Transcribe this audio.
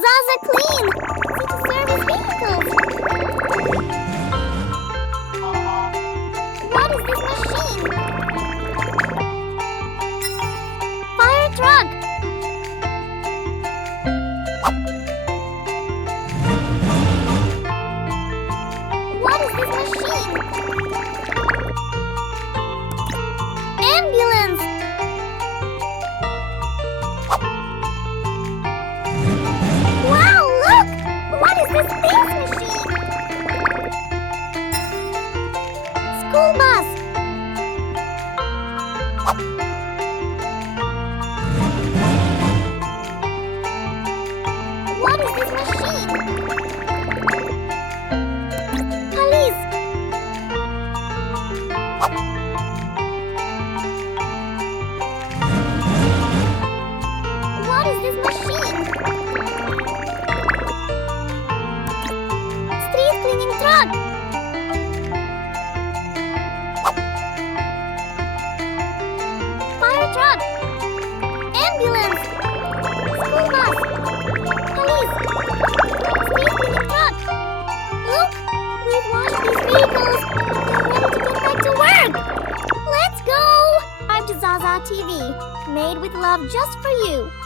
ZAZA clean! City service vehicles! What is this machine? Fire truck! What is this machine? Ambulance! Wow, look! What is this space machine? School bus! What is this machine? Police! What is this machine? Street cleaning truck! Fire truck! Ambulance! School bus! Police! Street cleaning truck! Look! We've washed these vehicles! They're ready to get back to work! Let's go! Subscribe to ZAZA TV, made with love just for you.